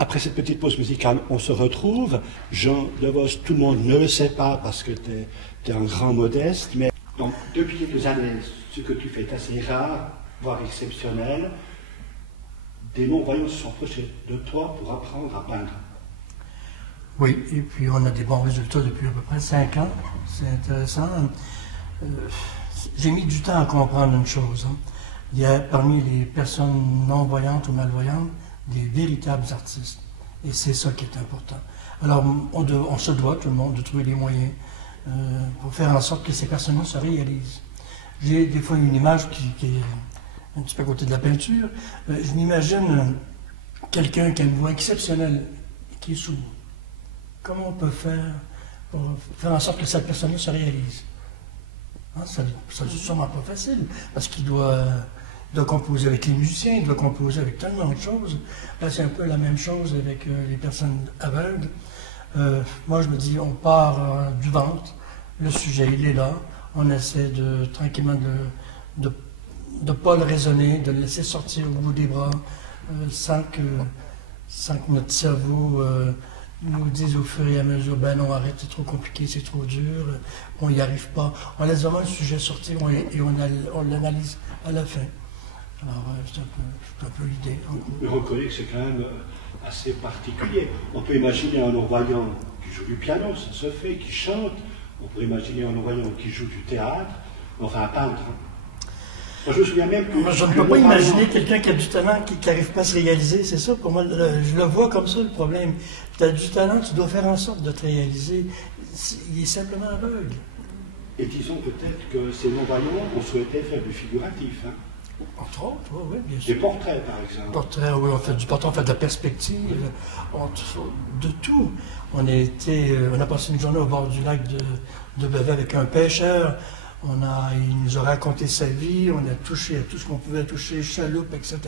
Après cette petite pause musicale, on se retrouve. Jean Devos, tout le monde ne le sait pas parce que tu es un grand modeste, mais donc, depuis quelques années, ce que tu fais est assez rare, voire exceptionnel. Des non-voyants se sont approchés de toi pour apprendre à peindre. Oui, et puis on a des bons résultats depuis à peu près 5 ans. C'est intéressant. J'ai mis du temps à comprendre une chose. Il y a parmi les personnes non-voyantes ou malvoyantes des véritables artistes. Et c'est ça qui est important. Alors, on se doit, tout le monde, de trouver les moyens pour faire en sorte que ces personnes-là se réalisent. J'ai des fois une image qui est un petit peu à côté de la peinture. Je m'imagine quelqu'un qui a une voix exceptionnelle et qui est sourd. Comment on peut faire pour faire en sorte que cette personne-là se réalise? Hein, ça n'est sûrement pas facile, parce qu'il doit composer avec les musiciens, il doit composer avec tellement de choses. Là, c'est un peu la même chose avec les personnes aveugles. Moi, je me dis, on part du ventre, le sujet, il est là, on essaie tranquillement de ne pas le raisonner, de le laisser sortir au bout des bras, sans que notre cerveau nous dise au fur et à mesure, ben non, arrête, c'est trop compliqué, c'est trop dur, on n'y arrive pas. On laisse vraiment le sujet sortir et on l'analyse à la fin. Alors, c'est un peu l'idée. Mais on reconnaît que c'est quand même assez particulier. On peut imaginer un non-voyant qui joue du piano, ça se fait, qui chante. On peut imaginer un non-voyant qui joue du théâtre, enfin un peintre. Moi, je me souviens même que... Moi, je ne peux pas imaginer quelqu'un qui a du talent qui n'arrive pas à se réaliser, c'est ça. Pour moi, je le vois comme ça, le problème. Tu as du talent, tu dois faire en sorte de te réaliser. Il est simplement aveugle. Et disons peut-être que ces non-voyants ont souhaité faire du figuratif. Hein. Entre autres, oui, bien sûr. Des portraits, par exemple. Portraits, oui, on fait du portrait, on fait de la perspective, de tout. On a passé une journée au bord du lac de Bevet avec un pêcheur. Il nous a raconté sa vie, on a touché à tout ce qu'on pouvait toucher, chaloupe, etc.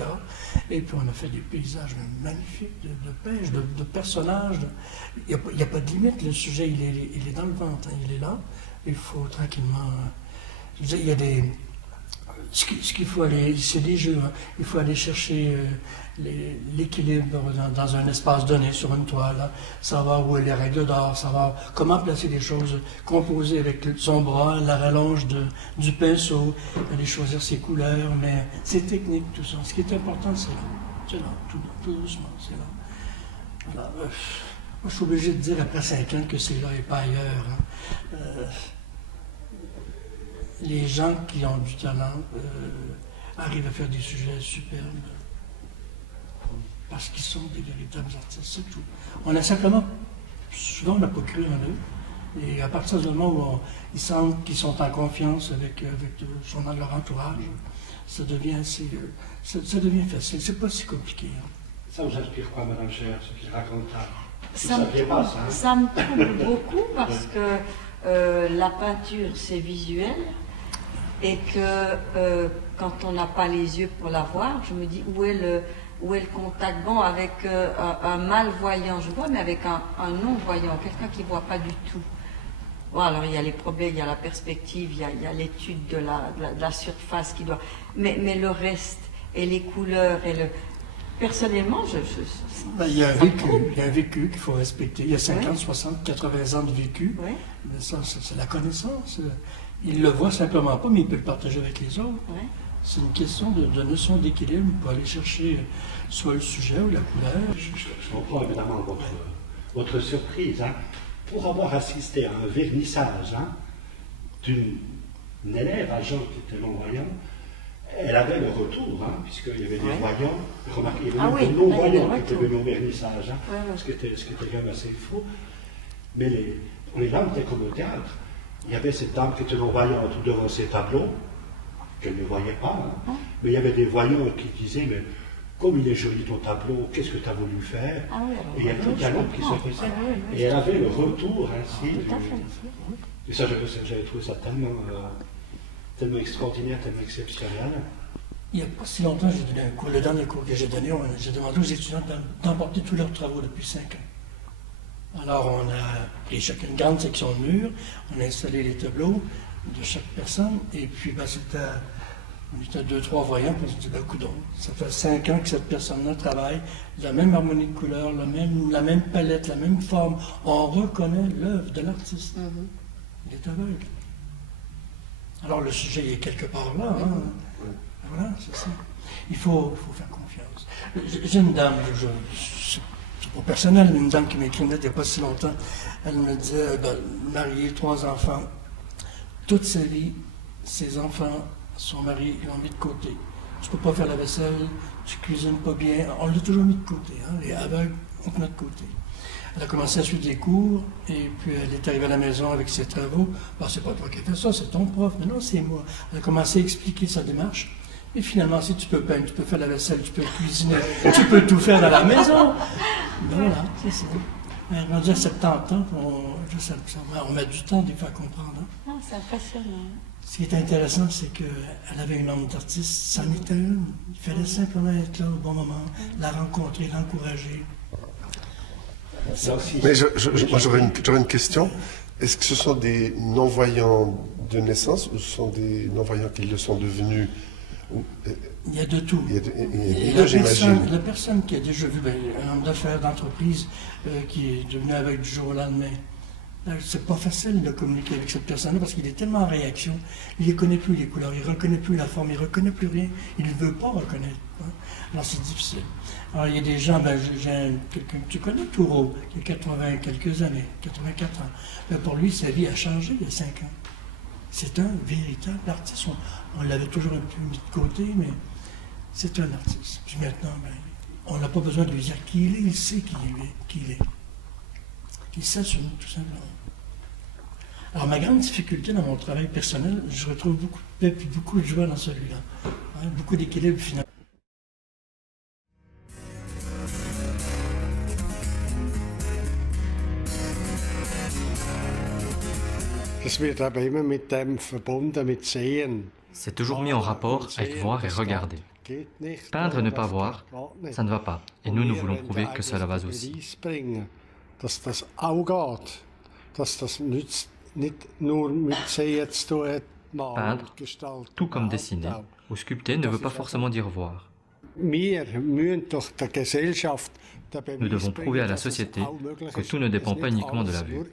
Et puis on a fait des paysages magnifiques de pêche, de personnages. Il n'y a pas de limite, le sujet, il est dans le ventre, hein, il est là. Il faut tranquillement... il y a des... Ce qu'il faut aller, c'est des jeux, hein. Il faut aller chercher l'équilibre dans un espace donné, sur une toile, hein. Savoir où est les règles d'art, savoir comment placer les choses, composer avec son bras, la rallonge du pinceau, aller choisir ses couleurs, mais c'est technique tout ça. Ce qui est important, c'est là. C'est là, tout doucement, c'est là. Alors, moi, je suis obligé de dire après 5 ans que c'est là et pas ailleurs. Hein. Les gens qui ont du talent arrivent à faire des sujets superbes parce qu'ils sont des véritables artistes, c'est tout. On a simplement, souvent on n'a pas cru en eux, et à partir du moment où ils sentent qu'ils sont en confiance avec leur entourage, ça devient facile, c'est pas si compliqué. Hein. Ça vous inspire quoi, Madame Cher, ce qu'il raconte là? Ça me trouble beaucoup parce que la peinture c'est visuel. Et que quand on n'a pas les yeux pour la voir, je me dis où est le contact bon avec un malvoyant, je vois, mais avec un non-voyant, quelqu'un qui ne voit pas du tout. Bon, alors il y a les problèmes, il y a la perspective, il y a l'étude de la surface qui doit... Mais le reste, et les couleurs, personnellement, il y a un vécu qu'il faut respecter. Il y a 50, 60, 80 ans de vécu. Oui. Mais ça, c'est la connaissance. Il ne le voit simplement pas, mais il peut le partager avec les autres. Ouais. C'est une question de notion d'équilibre pour aller chercher soit le sujet ou la couleur. Je comprends évidemment votre surprise. Hein. Pour avoir assisté à un vernissage d'une élève à Jean qui était non-voyant, elle avait le retour, hein, puisqu'il y avait des voyants. Remarquez, il y avait des non-voyants qui étaient venus au vernissage, hein, ce qui était quand même assez faux. Mais les dames étaient comme au théâtre. Il y avait cette dame qui était non-voyante devant ses tableaux, qu'elle ne voyait pas, hein. Mais il y avait des voyants qui disaient, mais comme il est joli ton tableau, qu'est-ce que tu as voulu faire? Et il y avait un dialogue qui se faisait. Et elle avait le retour ainsi. Et ça, j'avais trouvé ça tellement extraordinaire, tellement exceptionnel. Il n'y a pas si longtemps, j'ai donné un cours. Le dernier cours que j'ai donné, j'ai demandé aux étudiants d'emporter tous leurs travaux depuis 5 ans. Alors, on a pris une grande section de mur, on a installé les tableaux de chaque personne, et puis c'était On était 2, 3 voyants, puis on se dit, ben, coudonc, ça fait 5 ans que cette personne-là travaille, la même harmonie de couleurs, la même palette, la même forme. On reconnaît l'œuvre de l'artiste. Il est aveugle. Alors le sujet est quelque part là. Hein. Voilà, c'est ça. Il faut faire confiance. J'ai une dame, c'est pas personnel, une dame qui m'écrit il n'y a pas si longtemps. Elle me disait, mariée, 3 enfants. Toute sa vie, ses enfants, son mari, ils l'ont mis de côté. Tu ne peux pas faire la vaisselle, tu cuisines pas bien. On l'a toujours mis de côté. Hein. Les aveugles, on te met de côté. Elle a commencé à suivre des cours, et puis elle est arrivée à la maison avec ses travaux. C'est pas toi qui fais ça, c'est ton prof. Mais non, c'est moi. Elle a commencé à expliquer sa démarche. Et finalement, si tu peux peindre, tu peux faire la vaisselle, tu peux cuisiner, tu peux tout faire dans la maison. Voilà, c'est ça. On dit à 70 ans, on met du temps des fois à comprendre. Hein. Ah, c'est impressionnant. Ce qui est intéressant, c'est qu'elle avait une âme d'artiste, c'en était une. Il fallait simplement être là au bon moment, la rencontrer, l'encourager. Mais j'aurais une question. Est-ce que ce sont des non-voyants de naissance ou ce sont des non-voyants qui le sont devenus? Il y a de tout. La personne qui a déjà vu un homme d'affaires, d'entreprise, qui est devenu aveugle du jour au lendemain, c'est pas facile de communiquer avec cette personne-là parce qu'il est tellement en réaction, il ne connaît plus les couleurs, il ne reconnaît plus la forme, il ne reconnaît plus rien, il ne veut pas reconnaître. Hein. Alors c'est difficile. Alors il y a des gens, j'ai quelqu'un que tu connais, Toureau, qui a 80 quelques années, 84 ans. Mais pour lui, sa vie a changé il y a 5 ans. C'est un véritable artiste. On l'avait toujours un peu mis de côté, mais c'est un artiste. Puis maintenant, on n'a pas besoin de lui dire qui il est, il sait qui il est. Il s'assume, tout simplement. Alors, ma grande difficulté dans mon travail personnel, je retrouve beaucoup de paix et beaucoup de joie dans celui-là. Hein, beaucoup d'équilibre finalement. C'est toujours mis en rapport avec voir et regarder. Peindre et ne pas voir, ça ne va pas. Et nous voulons prouver que cela va aussi. Peindre, tout comme dessiner ou sculpter, ne veut pas forcément dire voir. Nous devons prouver à la société que tout ne dépend pas uniquement de la vue.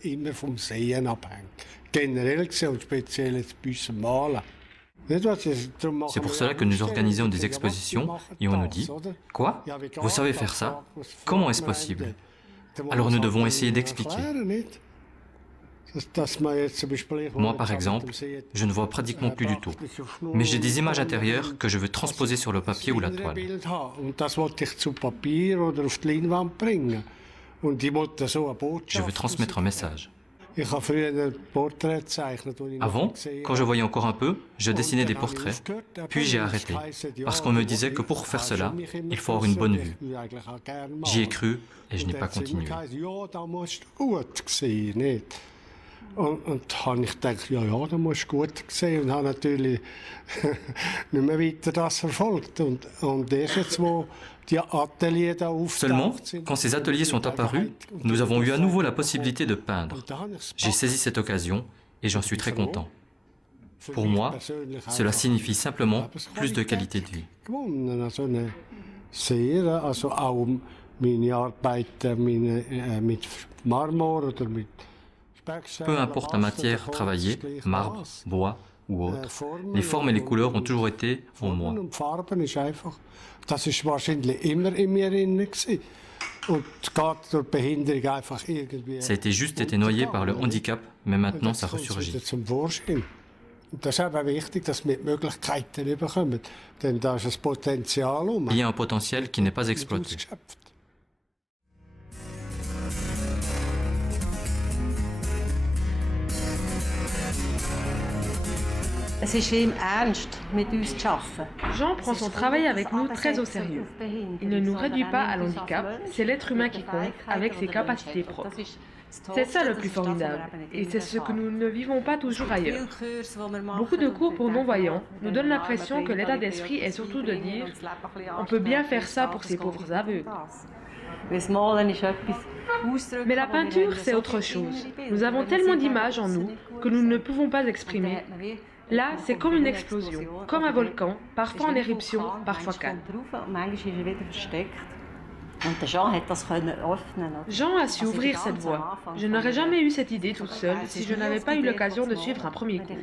C'est pour cela que nous organisons des expositions et on nous dit « Quoi? Vous savez faire ça? Comment est-ce possible ?» Alors nous devons essayer d'expliquer. Moi, par exemple, je ne vois pratiquement plus du tout. Mais j'ai des images intérieures que je veux transposer sur le papier ou la toile. Je veux transmettre un message. Avant, quand je voyais encore un peu, je dessinais des portraits, puis j'ai arrêté, parce qu'on me disait que pour faire cela, il faut avoir une bonne vue. J'y ai cru et je n'ai pas continué. Und habe ich gedacht, ja, da muss gut sehen und habe natürlich nicht mehr weiter das verfolgt. Und erst jetzt, wo die Ateliers da Seulement, quand ces ateliers sont apparus, nous avons eu à nouveau la possibilité de peindre. J'ai saisi cette occasion et j'en suis très content. Pour moi, cela signifie simplement plus de qualité de vie. Peu importe la matière travaillée, marbre, bois ou autre, les formes et les couleurs ont toujours été en moi. Ça a été juste été noyé par le handicap, mais maintenant ça ressurgit. Il y a un potentiel qui n'est pas exploité. Jean prend son travail avec nous très au sérieux. Il ne nous réduit pas à l'handicap, c'est l'être humain qui compte, avec ses capacités propres. C'est ça le plus formidable, et c'est ce que nous ne vivons pas toujours ailleurs. Beaucoup de cours pour non-voyants nous donnent l'impression que l'état d'esprit est surtout de dire « on peut bien faire ça pour ces pauvres aveugles ». Mais la peinture, c'est autre chose. Nous avons tellement d'images en nous que nous ne pouvons pas exprimer. Là, c'est comme une explosion, comme un volcan, parfois en éruption, parfois calme. Jean a su ouvrir cette voie. Je n'aurais jamais eu cette idée toute seule si je n'avais pas eu l'occasion de suivre un premier cours.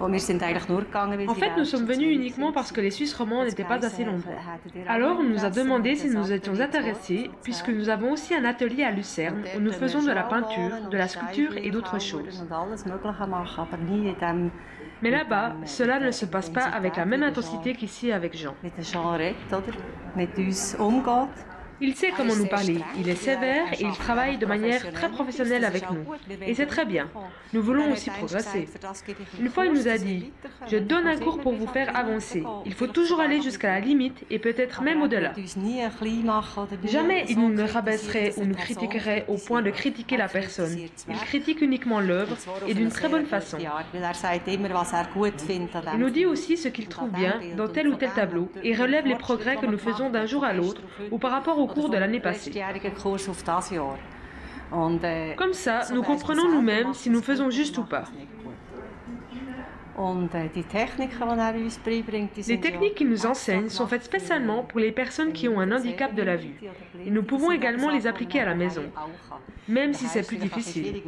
En fait, nous sommes venus uniquement parce que les Suisses romands n'étaient pas assez nombreux. Alors, on nous a demandé si nous étions intéressés, puisque nous avons aussi un atelier à Lucerne où nous faisons de la peinture, de la sculpture et d'autres choses. Mais là-bas, cela ne se passe pas avec la même intensité qu'ici avec Jean. Il sait comment nous parler, il est sévère et il travaille de manière très professionnelle avec nous. Et c'est très bien. Nous voulons aussi progresser. Une fois, il nous a dit « Je donne un cours pour vous faire avancer. Il faut toujours aller jusqu'à la limite et peut-être même au-delà. » Jamais il nous ne rabaisserait ou nous critiquerait au point de critiquer la personne. Il critique uniquement l'œuvre et d'une très bonne façon. Il nous dit aussi ce qu'il trouve bien dans tel ou tel tableau et relève les progrès que nous faisons d'un jour à l'autre ou par rapport au cours de l'année passée. Comme ça, nous comprenons nous-mêmes si nous faisons juste ou pas. Les techniques qu'il nous enseigne sont faites spécialement pour les personnes qui ont un handicap de la vue. Et nous pouvons également les appliquer à la maison, même si c'est plus difficile.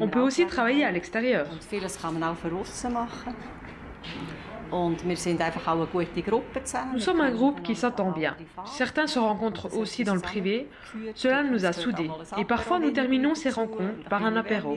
On peut aussi travailler à l'extérieur. Nous sommes un groupe qui s'entend bien. Certains se rencontrent aussi dans le privé. Cela nous a soudés. Et parfois, nous terminons ces rencontres par un apéro.